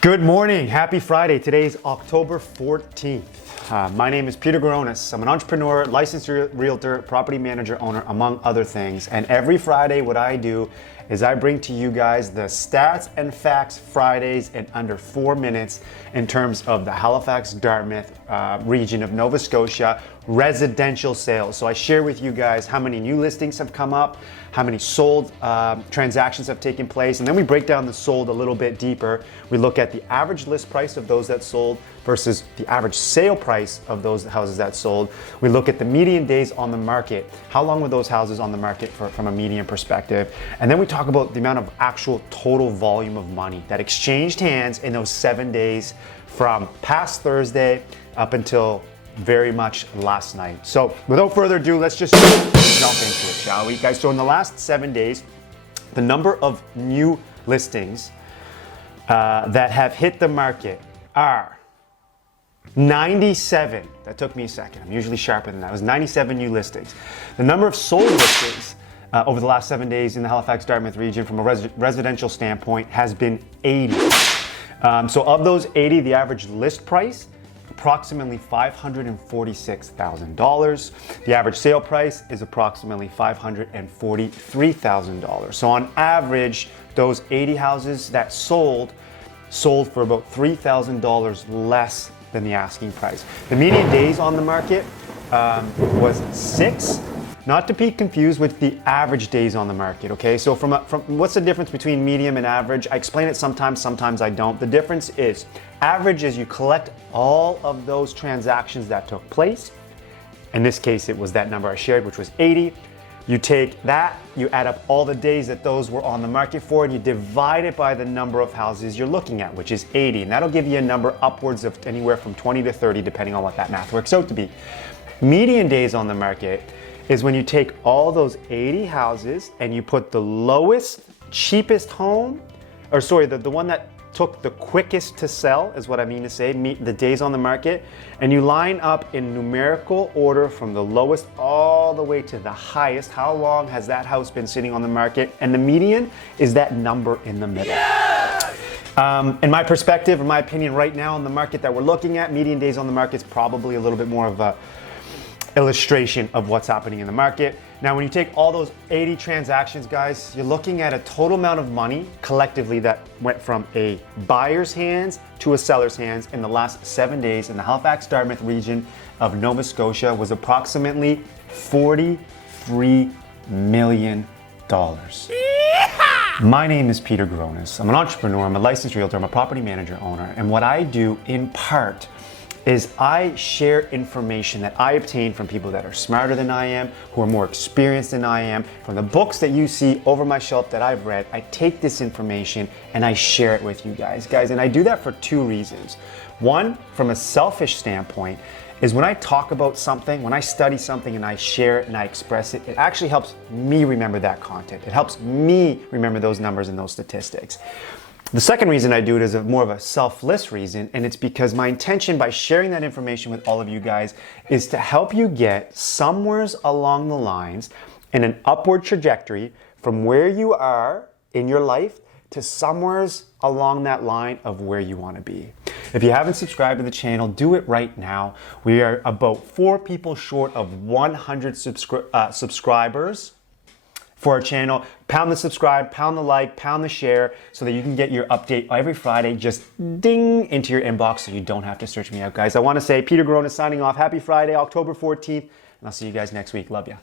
Good morning, happy Friday. Today's October 14th. My name is Peter Gronis. I'm an entrepreneur, licensed realtor, property manager, owner, among other things. And every Friday what I do is I bring to you guys the stats and facts Fridays in under 4 minutes in terms of the Halifax-Dartmouth region of Nova Scotia residential sales. So I share with you guys how many new listings have come up, how many sold transactions have taken place, and then we break down the sold a little bit deeper. We look at the average list price of those that sold versus the average sale price of those houses that sold. We look at the median days on the market. How long were those houses on the market from a median perspective? And then we talk about the amount of actual total volume of money that exchanged hands in those 7 days from past Thursday up until very much last night. So without further ado, let's just jump into it, shall we, guys? So in the last 7 days, the number of new listings that have hit the market are 97. That took me a second. I'm usually sharper than that. It was 97 new listings. The number of sold listings over the last 7 days in the Halifax-Dartmouth region from a residential standpoint has been 80. So of those 80, the average list price, approximately $546,000. The average sale price is approximately $543,000. So on average, those 80 houses that sold for about $3,000 less than the asking price. The median days on the market was 6. Not to be confused with the average days on the market, okay? So from what's the difference between medium and average? I explain it sometimes I don't. The difference is average is you collect all of those transactions that took place. In this case, it was that number I shared, which was 80. You take that, you add up all the days that those were on the market for, and you divide it by the number of houses you're looking at, which is 80. And that'll give you a number upwards of anywhere from 20 to 30, depending on what that math works out to be. Median days on the market is when you take all those 80 houses and you put the lowest, cheapest home, or sorry, the one that took the quickest to sell is what I mean to say, the days on the market, and you line up in numerical order from the lowest all the way to the highest. How long has that house been sitting on the market? And the median is that number in the middle. Yeah! In my perspective, in my opinion, right now on the market that we're looking at, median days on the market is probably a little bit more of a illustration of what's happening in the market. Now, when you take all those 80 transactions, guys, you're looking at a total amount of money collectively that went from a buyer's hands to a seller's hands in the last 7 days in the Halifax-Dartmouth region of Nova Scotia was approximately $43 million. My name is Peter Gronis. I'm an entrepreneur, I'm a licensed realtor, I'm a property manager owner, and what I do in part is I share information that I obtain from people that are smarter than I am, who are more experienced than I am. From the books that you see over my shelf that I've read, I take this information and I share it with you guys. And I do that for 2 reasons. One, from a selfish standpoint, is when I talk about something, when I study something and I share it and I express it, it actually helps me remember that content. It helps me remember those numbers and those statistics. The second reason I do it is more of a selfless reason, and it's because my intention by sharing that information with all of you guys is to help you get somewheres along the lines in an upward trajectory from where you are in your life to somewheres along that line of where you want to be. If you haven't subscribed to the channel, do it right now. We are about 4 people short of 100 subscribers for our channel. Pound the subscribe, pound the like, pound the share so that you can get your update every Friday just ding into your inbox so you don't have to search me out, guys. I want to say Peter Gronis signing off. Happy Friday, October 14th, and I'll see you guys next week. Love ya.